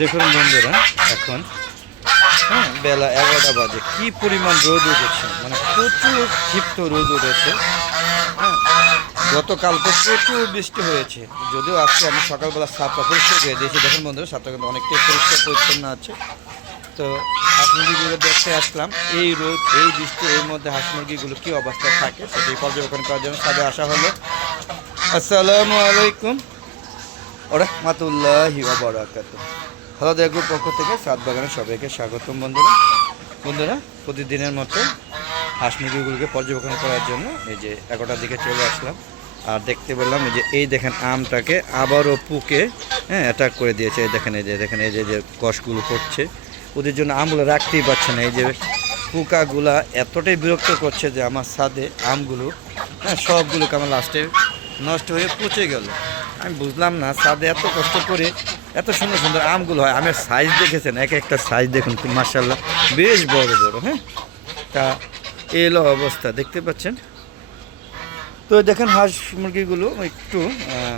দেখুন বন্ধুরা, এখন বেলা 11টা বাজে, কি পরিমাণ রোদ উঠেছে, মানে প্রচুর ক্ষিপ্ত রোদ উঠেছে। হ্যাঁ, গতকাল তো প্রচুর বৃষ্টি হয়েছে, যদিও আজকে আমি সকালবেলা ছাদটা পরিষ্কার করে দিয়েছি। দেখুন বন্ধুরা, ছাদটা কিন্তু অনেকটাই পরিষ্কার পরিচ্ছন্ন আছে। তো হাঁস মুরগিগুলো দেখতে আসলাম, এই রোদ এই বৃষ্টি এর মধ্যে হাঁস মুরগিগুলো কী অবস্থায় থাকে সেটাই পর্যবেক্ষণ করার জন্য ছাদে আসা হলো। আসসালামু আলাইকুম ওয়া রাহমাতুল্লাহি ওয়া বারাকাতুহু। হ্যালো গ্রুপ পক্ষ থেকে ছাদ বাগানে সবাইকে স্বাগতম। বন্ধুরা প্রতিদিনের মতো হাঁস মুরগিগুলোকে পর্যবেক্ষণ করার জন্য এই যে 11টার দিকে চলে আসলাম। আর দেখতে পেলাম এই দেখেন আমটাকে আবারও পুকে অ্যাটাক করে দিয়েছে। এই দেখেন এই যে কষগুলো পড়ছে, ওদের জন্য আমগুলো রাখতেই পারছে না। এই যে পোকাগুলা এতটাই বিরক্ত করছে যে আমার ছাদে আমগুলো সবগুলোকে আমার লাস্টে নষ্ট হয়ে পচে গেল। আমি বুঝলাম না, ছাদে এত কষ্ট করে এত সুন্দর সুন্দর আমগুলো হয়। আমের সাইজ দেখেছেন, এক একটা সাইজ দেখুন মাশাআল্লাহ বেশ বড় বড়। তা এলো অবস্থা দেখতে পাচ্ছেন। তো দেখেন হাঁস মুরগিগুলো একটু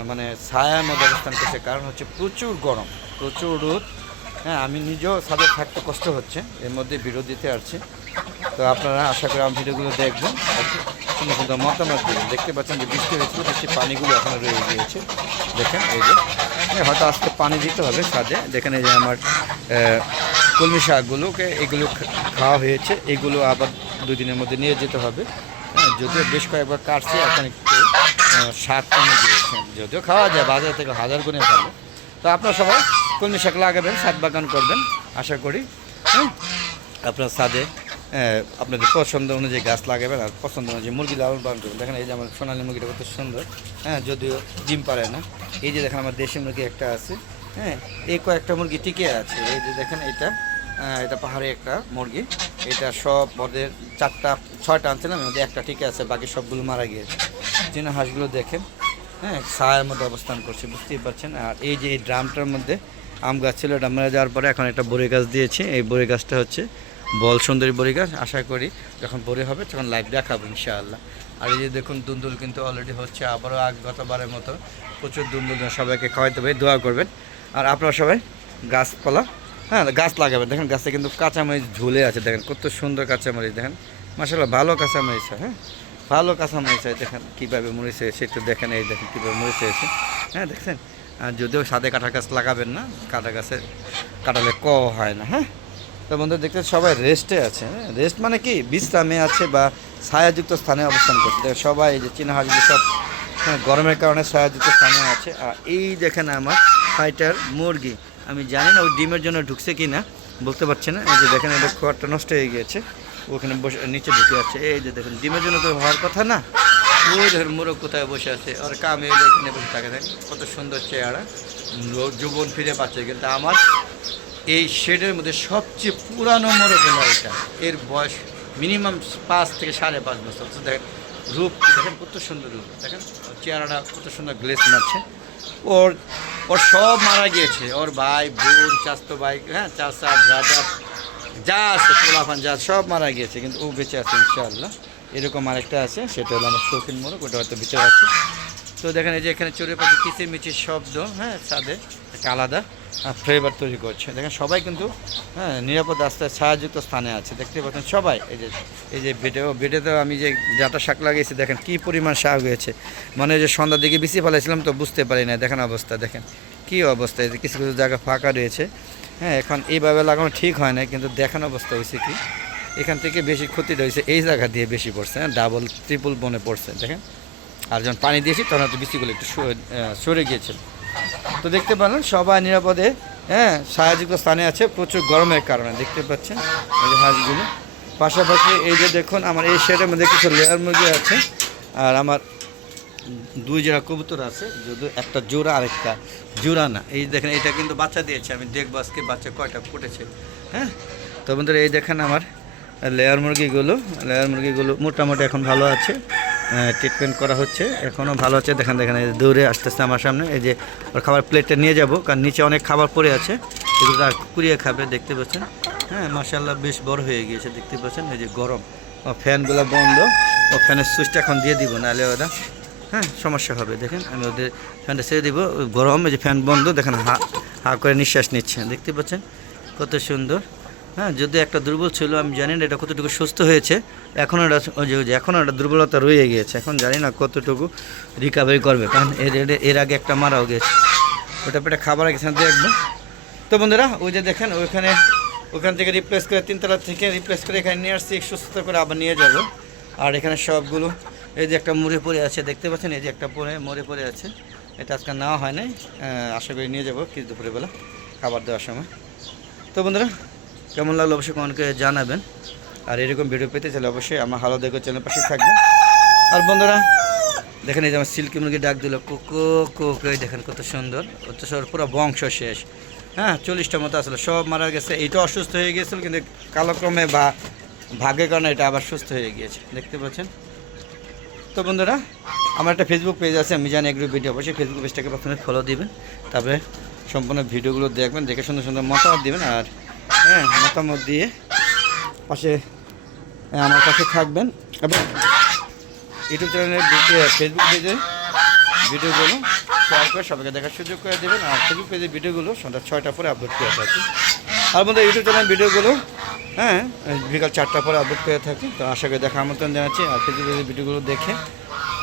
মানে ছায়ার মধ্যে অবস্থান করছে, কারণ হচ্ছে প্রচুর গরম, প্রচুর রোদ। আমি নিজেও ছাদে থাকতে কষ্ট হচ্ছে, এর মধ্যে ভিডিও দিতে আসছি। তো আপনারা আশা করি আমার ভিডিওগুলো দেখবেন, সুন্দর সুন্দর মতামত দিবেন। দেখতে পাচ্ছেন যে বৃষ্টি হয়েছিল, বৃষ্টির পানিগুলো এখনও রয়ে গিয়েছে। দেখেন এই যে হয়তো আজকে পানি দিতে হবে ছাদে। দেখেন এই যে আমার কলমি শাকগুলোকে এগুলো খাওয়া হয়েছে, এগুলো আবার 2 দিনের মধ্যে নিয়ে যেতে হবে। যদিও বেশ কয়েকবার কাটছে, এখন একটু শাক কমে গিয়েছে, যদিও খাওয়া যায়, বাজার থেকে 1000 গুণে ভালো। তো আপনারা সবাই কলমি শাক লাগাবেন, ছাদ বাগান করবেন আশা করি। আপনার ছাদে আপনাদের পছন্দ অনুযায়ী গাছ লাগাবেন, আর পছন্দ অনুযায়ী মুরগি লালন পালন করবেন। দেখেন এই যে আমার সোনালী মুরগিটা কত সুন্দর, যদিও ডিম পারে না। এই যে দেখেন আমার দেশি মুরগি একটা আছে, এই কয়েকটা মুরগি টিকে আছে। এই যে দেখেন এটা পাহাড়ি একটা মুরগি, এটা সব ওদের 6টা আনছিলাম, এর মধ্যে একটা টিকে আছে, বাকি সবগুলো মারা গিয়েছে। চীনা হাঁসগুলো দেখেন ছায়ার মধ্যে অবস্থান করছে, বুঝতেই পারছেন। আর এই যে এই ড্রামটার মধ্যে আম গাছ ছিল, এটা মারা যাওয়ার পরে এখন একটা বড়ি গাছ দিয়েছি। এই বড়ি গাছটা হচ্ছে বল সুন্দরী বড়ি গাছ। আশা করি যখন বড়ি হবে তখন লাইভ দেখাবো ইনশাআল্লাহ। আর এই যে দেখুন দুন্দুল কিন্তু অলরেডি হচ্ছে, আবারও গতবারের মতো প্রচুর দুন্দুল, সবাইকে খাওয়াইতে হবে, দোয়া করবেন। আর আপনারা সবাই গাছপালা গাছ লাগাবেন। দেখেন গাছে কিন্তু কাঁচামরিচ ঝুলে আছে, দেখেন কত সুন্দর কাঁচামরিচ, দেখেন মাশাআল্লাহ ভালো কাঁচামরিচ হয়। ভালো কাঁচামরিচ হয়, দেখেন কীভাবে মরিচ হয়েছে একটু দেখেন। এই দেখেন কীভাবে মরিচ হয়েছে, দেখছেন। যদিও সাদে কাঁঠাল গাছ লাগাবেন না, কাঁঠাল গাছে কাটালে হয় না। তো বন্ধু দেখতে সবাই রেস্টে আছে, রেস্ট মানে কি বিশ্রামে আছে বা ছায়াযুক্ত স্থানে অবস্থান করছে। দেখেন সবাই এই যে চীনা হাঁসগুলো সব গরমের কারণে ছায়াযুক্ত স্থানে আছে। আর এই দেখেন আমার ফাইটার মুরগি, আমি জানি না ওই ডিমের জন্য ঢুকছে কি না, বলতে পারছি না। এই যে দেখেন এটা খোয়ারটা নষ্ট হয়ে গিয়েছে, ওখানে বসে নিচে ঢুকে আছে। এই যে দেখেন ডিমের জন্য তো হওয়ার কথা না, ওই দেখেন মোরগ কোথায় বসে আছে, আর কামে এখানে বসে থাকে। দেখেন কত সুন্দর চেহারা, যৌবন ফিরে পাচ্ছে। কিন্তু আমার এই শেডের মধ্যে সবচেয়ে পুরানো মোরগ হলো এটা, এর বয়স মিনিমাম 5 থেকে 5.5 বছর। দেখেন রূপ দেখেন কত সুন্দর রূপ, দেখেন চেহারাটা কত সুন্দর গ্লেস মারছে। ওর সব মারা গিয়েছে, ওর ভাই বোন চাস্তো ভাই চাচা ব্রাদার যা আছে পোলাফান যা সব মারা গিয়েছে, কিন্তু ও বেঁচে আছে ইনশাআল্লাহ। এরকম আরেকটা আছে, সেটা হলো আমার শৌখিন মোরগ, ওটা হয়তো ভিতরে আছে। তো দেখেন এই যে এখানে চড়ে পাখি কিচিরমিচির শব্দ, ছাদে একটা আলাদা ফ্লেভার তৈরি করছে। দেখেন সবাই কিন্তু নিরাপদ রাস্তায় ছায়াযুক্ত স্থানে আছে, দেখতে পাচ্ছেন সবাই। এই যে বেডেতেও আমি যে ডাটা শাক লাগিয়েছি, দেখেন কী পরিমাণ শাক হয়েছে। মানে যে সন্ধ্যার দিকে বিছিয়ে ফেলাইছিলাম তো বুঝতে পারি না, দেখেন অবস্থা, দেখেন কী অবস্থা। এই যে কিছু কিছু জায়গা ফাঁকা রয়েছে, এখন এইভাবে লাগানো ঠিক হয় না, কিন্তু দেখেন অবস্থা হয়েছে কি, এখান থেকে বেশি ক্ষতিটা হয়েছে এই জায়গা দিয়ে বেশি পড়ছে, ডাবল ট্রিপল বনে পড়ছে দেখেন। আর যখন পানি দিয়েছি তখন হয়তো বৃষ্টিগুলো একটু সরে গিয়েছিল। তো দেখতে পেলেন সবাই নিরাপদে ছায়াযুক্ত স্থানে আছে, প্রচুর গরমের কারণে দেখতে পাচ্ছেন এই যে হাঁসগুলো। পাশাপাশি এই যে দেখুন আমার এই শেডের মধ্যে কিছু লেয়ার মুরগি আছে, আর আমার 2 জোড়া কবুতর আছে, যদিও একটা জোড়া আর একটা জোড়া না। এই দেখেন এটা কিন্তু বাচ্চা দিয়েছে, আমি দেখবো আজকে বাচ্চা কয়টা ফুটেছে। তো বন্ধুরা এই দেখেন আমার লেয়ার মুরগিগুলো মোটামুটি এখন ভালো আছে, ট্রিটমেন্ট করা হচ্ছে, এখনও ভালো আছে। দেখেন এই দৌড়ে আসতেছে আমার সামনে। এই যে ওর খাবার প্লেটটা নিয়ে যাব, কারণ নিচে অনেক খাবার পড়ে আছে, এগুলো আর কুড়িয়ে খাবে দেখতে পাচ্ছেন। মাশাআল্লাহ বেশ বড় হয়ে গিয়েছে দেখতে পাচ্ছেন। এই যে গরম, ফ্যানগুলো বন্ধ, ও ফ্যানের সুইচটা এখন দিয়ে দিব, নাহলে ওরা সমস্যা হবে। দেখেন আমি ওদের ফ্যানটা ছেড়ে দিব, গরম, এই যে ফ্যান বন্ধ, দেখেন হা করে নিঃশ্বাস নিচ্ছে, দেখতে পাচ্ছেন কত সুন্দর। হ্যাঁ, যদি একটা দুর্বল ছিল, আমি জানি না এটা কতটুকু সুস্থ হয়েছে। এখনও এটা এখনও একটা দুর্বলতা রয়ে গিয়েছে, এখন জানি না কতটুকু রিকাভারি করবে, কারণ এর আগে একটা মারাও গেছে। ওটা পেটে খাবার গেছে দেখবো। তো বন্ধুরা, ওই যে দেখেন ওখান থেকে রিপ্লেস করে 3 তলা থেকে রিপ্লেস করে এখানে নিয়ে আসছি, সুস্থ করে আবার নিয়ে যাব। আর এখানে সবগুলো এই যে একটা মরে পড়ে আছে, দেখতে পাচ্ছেন, এই যে একটা মরে পড়ে আছে। এটা আজকে নেওয়া হয় নাই, আশা করি নিয়ে যাবো কি দুপুরেবেলা খাবার দেওয়ার সময়। তো বন্ধুরা, কেমন লাগলো অবশ্যই কমেন্ট করে জানাবেন। আর এরকম ভিডিও পেতে চাইলে অবশ্যই আমার হালো দেখো চ্যানেল পাশে থাকবেন। আর বন্ধুরা দেখেন, এই যে আমার সিল্কি মুরগি ডাক দিল কোকো কোকো, দেখেন কত সুন্দর। হচ্ছে পুরো বংশ শেষ। হ্যাঁ, 40টার মতো আসলে সব মারা গেছে। এইটা অসুস্থ হয়ে গিয়েছিল, কিন্তু কালক্রমে বা ভাগ্যের কারণে এটা আবার সুস্থ হয়ে গিয়েছে, দেখতে পাচ্ছেন। তো বন্ধুরা, আমার একটা ফেসবুক পেজ আছে মিজান এগ্রো ভিডিও, অবশ্যই ফেসবুক পেজটাকে প্রথমে ফলো দিবেন, তারপরে সম্পূর্ণ ভিডিওগুলো দেখবেন, দেখে সুন্দর সুন্দর মতামত দিবেন। আর হ্যাঁ, মতামত দিয়ে পাশে আমার পাশে থাকবেন, এবং ইউটিউব চ্যানেলের ফেসবুক পেজে ভিডিওগুলো শেয়ার করে সবাইকে দেখার সুযোগ করে দেবেন। আর ফেসবুক পেজের ভিডিওগুলো সন্ধ্যা 6টার পরে আপলোড করে থাকি। আর বন্ধু, ইউটিউব চ্যানেল ভিডিওগুলো হ্যাঁ বিকাল 4টার পরে আপলোড করে থাকি। তো আশা করি দেখা আমন্ত্রণ জানাচ্ছি। আর ফেসবুক পেজের ভিডিওগুলো দেখে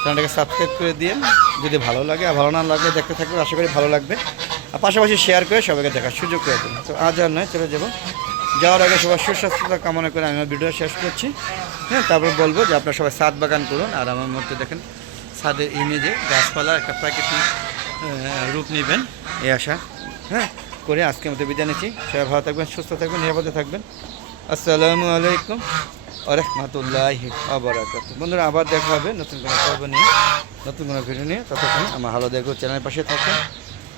চ্যানেলটাকে সাবস্ক্রাইব করে দিয়ে, যদি ভালো লাগে আর ভালো না লাগলে দেখতে থাকবে, আশা করি ভালো লাগবে। আর পাশাপাশি শেয়ার করে সবাইকে দেখার সুযোগ করে দেবেন। তো আজ আর নয়, চলে যাবো। যাওয়ার আগে সবার সুস্বাস্থ্যতা কামনা করে আমি ভিডিও শেষ করছি। হ্যাঁ, তারপর বলবো যে আপনারা সবাই ছাদ বাগান করুন। আর আমার মধ্যে দেখেন ছাদের ইমেজে গাছপালা একটা প্রাকৃতিক রূপ নেবেন, এই আশা হ্যাঁ করে আজকের মতো বিদায় নিচ্ছি। সবাই ভালো থাকবেন, সুস্থ থাকবেন, নিরাপদে থাকবেন। আসসালামু আলাইকুম ওয়া রাহমাতুল্লাহি ওয়া বারাকাতুহু। বন্ধুরা, আবার দেখা হবে নতুন কোনো পর্ব নিয়ে, নতুন কোনো ভিডিও নিয়ে। ততক্ষণ আমার ভালো দেখো চ্যানেলের পাশে থাকবেন।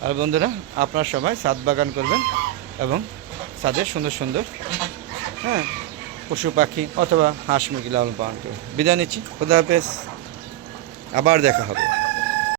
আর বন্ধুরা, আপনারা সবাই ছাদ বাগান করবেন এবং ছাদে সুন্দর সুন্দর হ্যাঁ পশু পাখি অথবা হাঁস মুরগি লালন পালন করবেন। বিদায় নিচ্ছি, খোদা হাফেজ, আবার দেখা হবে।